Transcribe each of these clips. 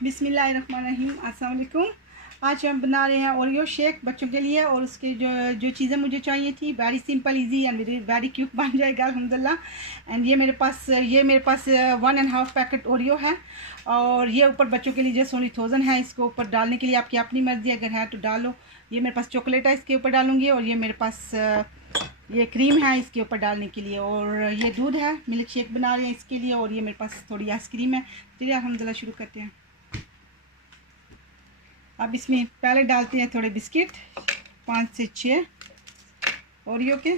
बिस्मिल्लाहिर्रहमानिर्रहीम। अस्सलाम वालेकुम। आज हम बना रहे हैं ओरियो शेक बच्चों के लिए, और उसके जो चीज़ें मुझे चाहिए थी, very simple easy and very quick बन जाएगा अल्हम्दुलिल्लाह। एंड ये मेरे पास 1.5 पैकेट ओरियो है, और ये ऊपर बच्चों के लिए जस्ट ओनली 1000 है। इसको ऊपर डालने के लिए आपकी अपनी मर्ज़ी, अगर है तो डालो। ये मेरे पास चॉकलेट है, इसके ऊपर डालूँगी, और ये मेरे पास ये क्रीम है इसके ऊपर डालने के लिए, और ये दूध है, मिल्क शेक बना रहे हैं इसके लिए, और ये मेरे पास थोड़ी आइसक्रीम है। चलिए अल्हम्दुलिल्लाह शुरू करते हैं। अब इसमें पहले डालते हैं थोड़े बिस्किट, 5 से 6 ओरियो के,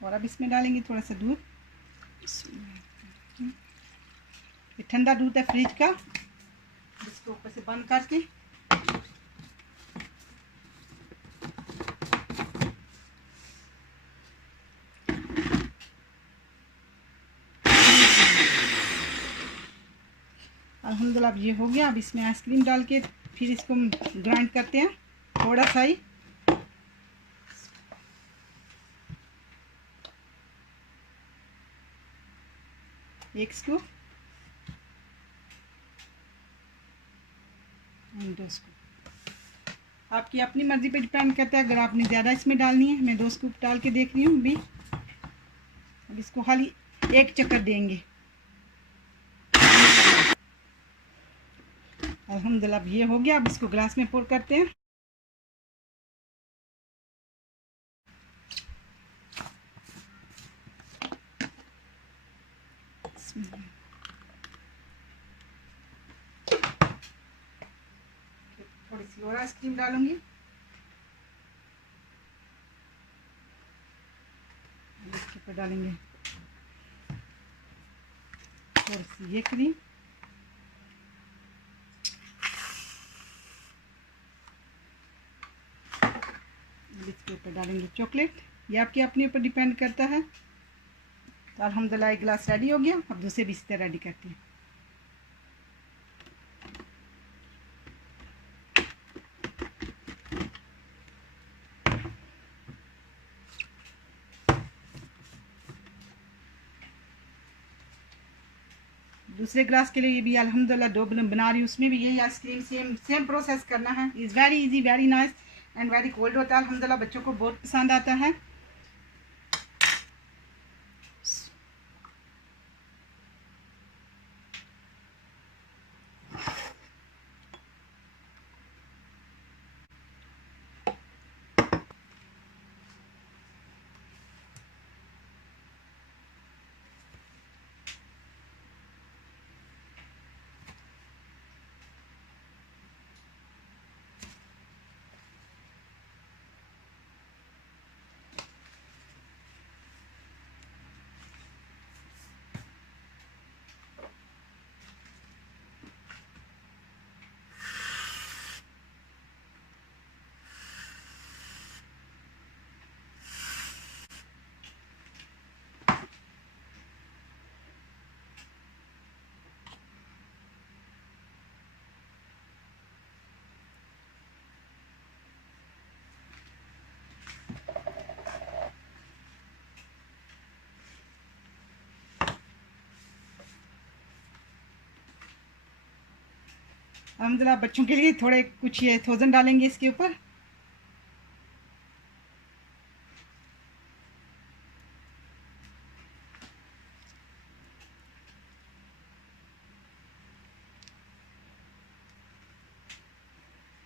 और अब इसमें डालेंगे थोड़ा सा दूध। ये ठंडा दूध है फ्रिज का, इसको ऊपर से बंद करके अल्हम्दुलिल्लाह अब ये हो गया। अब इसमें आइसक्रीम डाल के फिर इसको ग्राइंड करते हैं थोड़ा सा ही। एक स्कूप एंड 2 स्कूप, आपकी अपनी मर्ज़ी पे डिपेंड करता है। अगर आपने ज़्यादा इसमें डालनी है, मैं 2 स्कूप डाल के देख रही हूँ अभी। अब इसको खाली एक चक्कर देंगे। अल्हम्दुलिल्लाह अब ये हो गया। अब इसको ग्लास में पोर करते हैं। थोड़ी सी और आइसक्रीम डालूंगी, इसके ऊपर डालेंगे थोड़ी सी ये क्रीम, इसके ऊपर डालेंगे चॉकलेट। ये आपके अपने ऊपर डिपेंड करता है। तो अल्हम्दुलिल्लाह एक गिलास रेडी हो गया। अब दूसरे भी इसी तरह रेडी करते हैं। दूसरे ग्लास के लिए ये भी अल्हम्दुलिल्लाह डो बना रही हूँ, उसमें भी यही आइसक्रीम सेम प्रोसेस करना है। Is very easy, very nice and very cold होता है। अल्हम्दुलिल्लाह बच्चों को बहुत पसंद आता है। अल्हम्दुलिल्लाह बच्चों के लिए थोड़े कुछ ये 1000 डालेंगे इसके ऊपर।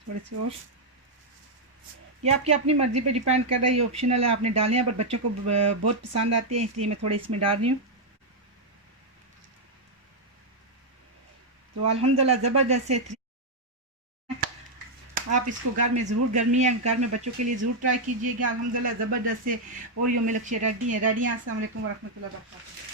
थोड़े से और, ये आपकी अपनी मर्ज़ी पे डिपेंड कर रहा है, ये ऑप्शनल है, आपने डालने हैं, पर बच्चों को बहुत पसंद आती है, इसलिए मैं थोड़े इसमें डाल रही हूँ। तो अल्हम्दुलिल्लाह ज़बरदस्त से आप इसको घर में ज़रूर, गर्मी है, घर में बच्चों के लिए ज़रूर ट्राई कीजिएगा। अल्हम्दुलिल्लाह ज़बरदस्त से ओरियो मिल्क शेक रेडी है। अस्सलाम वालेकुम वरहमतुल्लाहि वबरकातुहू।